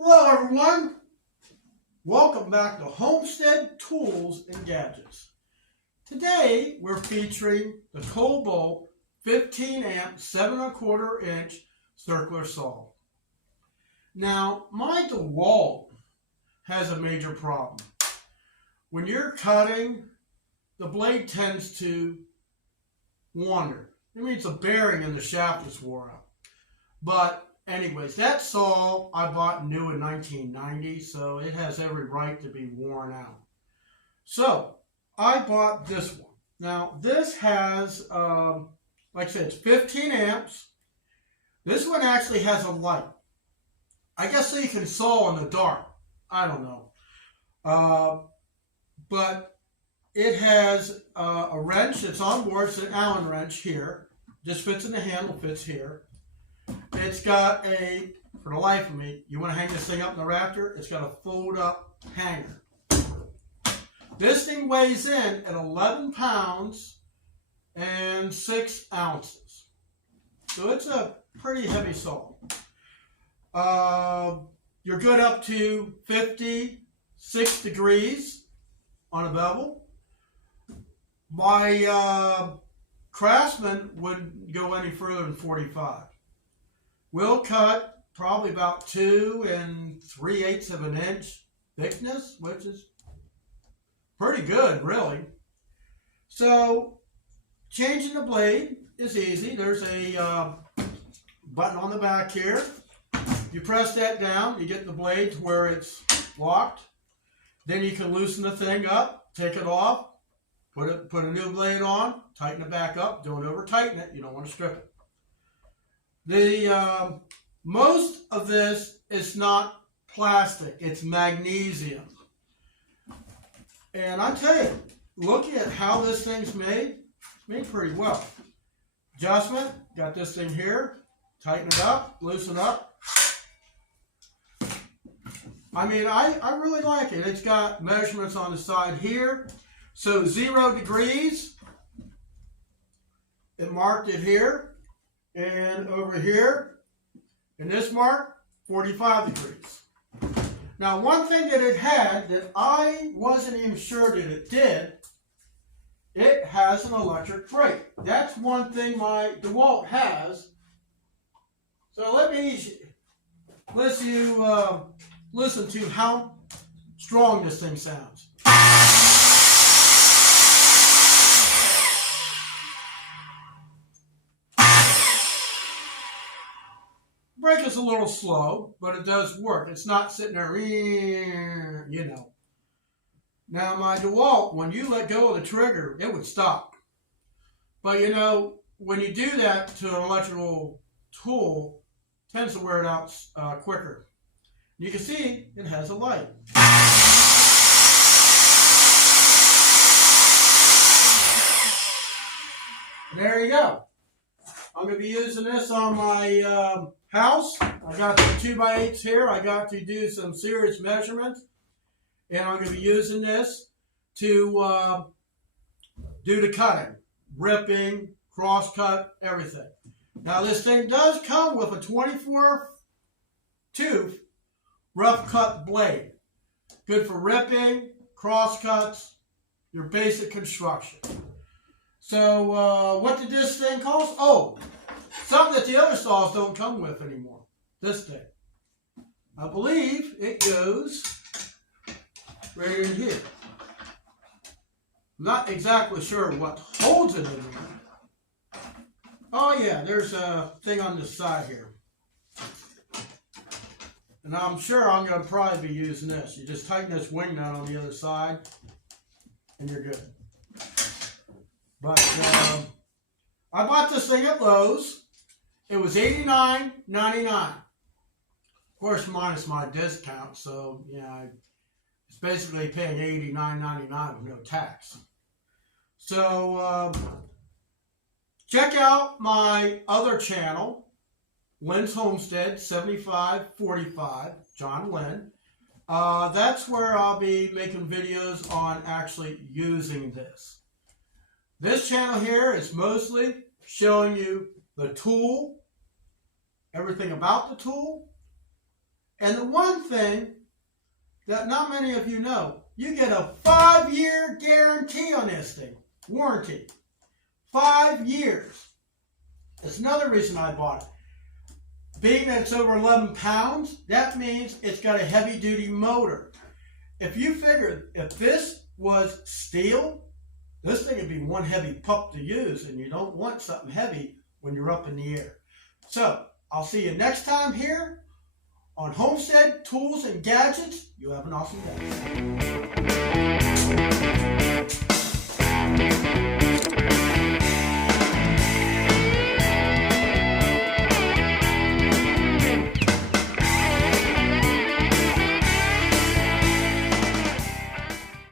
Hello everyone, welcome back to Homestead Tools and Gadgets. Today we're featuring the Kobalt 15 amp 7¼ inch circular saw. Now my DeWalt has a major problem. When you're cutting, the blade tends to wander. It means the bearing in the shaft is wore out. But anyways, that saw I bought new in 1990, so it has every right to be worn out. So I bought this one. Now this has, like I said, it's 15 amps. This one actually has a light. I guess so you can saw in the dark. I don't know. But it has a wrench that's on board. It's an Allen wrench here. Just fits in the handle, fits here. It's got a, for the life of me, you want to hang this thing up in the rafter, it's got a fold-up hanger. This thing weighs in at 11 pounds and 6 ounces. So it's a pretty heavy saw. You're good up to 56 degrees on a bevel. My Craftsman wouldn't go any further than 45. We'll cut probably about 2 3/8 of an inch thickness, which is pretty good, really. So changing the blade is easy. There's a button on the back here. You press that down, you get the blade to where it's locked. Then you can loosen the thing up, take it off, put a new blade on, tighten it back up. Don't over tighten it. You don't want to strip it. The most of this is not plastic, it's magnesium. And I tell you, looking at how this thing's made, it's made pretty well. Adjustment, got this thing here, tighten it up, loosen up. I mean, I really like it. It's got measurements on the side here. So 0 degrees, it marked it here. And over here, in this mark, 45 degrees. Now, one thing that it had that I wasn't even sure that it did, it has an electric brake. That's one thing my DeWalt has. So let me let you listen to how strong this thing sounds. Brake is a little slow, but it does work. It's not sitting there, you know. Now my DeWalt, when you let go of the trigger, it would stop. But you know, when you do that to an electrical tool, it tends to wear it out quicker. You can see it has a light. And there you go. I'm going to be using this on my house. I got the 2x8s here. I got to do some serious measurements. And I'm going to be using this to do the cutting, ripping, cross cut, everything. Now this thing does come with a 24 tooth rough cut blade. Good for ripping, cross cuts, your basic construction. So what did this thing cost? Oh, something that the other saws don't come with anymore. This thing. I believe it goes right in here. I'm not exactly sure what holds it in there. Oh yeah, there's a thing on this side here. And I'm sure I'm going to probably be using this. You just tighten this wing nut on the other side and you're good. But I bought this thing at Lowe's. It was $89.99. Of course, minus my discount, so yeah, it's basically paying $89.99 with no tax. So check out my other channel, Lynn's Homestead 7545, John Lynn. That's where I'll be making videos on actually using this. This channel here is mostly showing you the tool, everything about the tool, And the one thing that not many of you know, you get a 5-year guarantee on this thing. Warranty. 5 years. That's another reason I bought it. Being that it's over 11 pounds, that means it's got a heavy-duty motor. If you figure, if this was steel, this thing would be one heavy pup to use, and you don't want something heavy when you're up in the air. So, I'll see you next time here on Homestead Tools and Gadgets. You have an awesome day.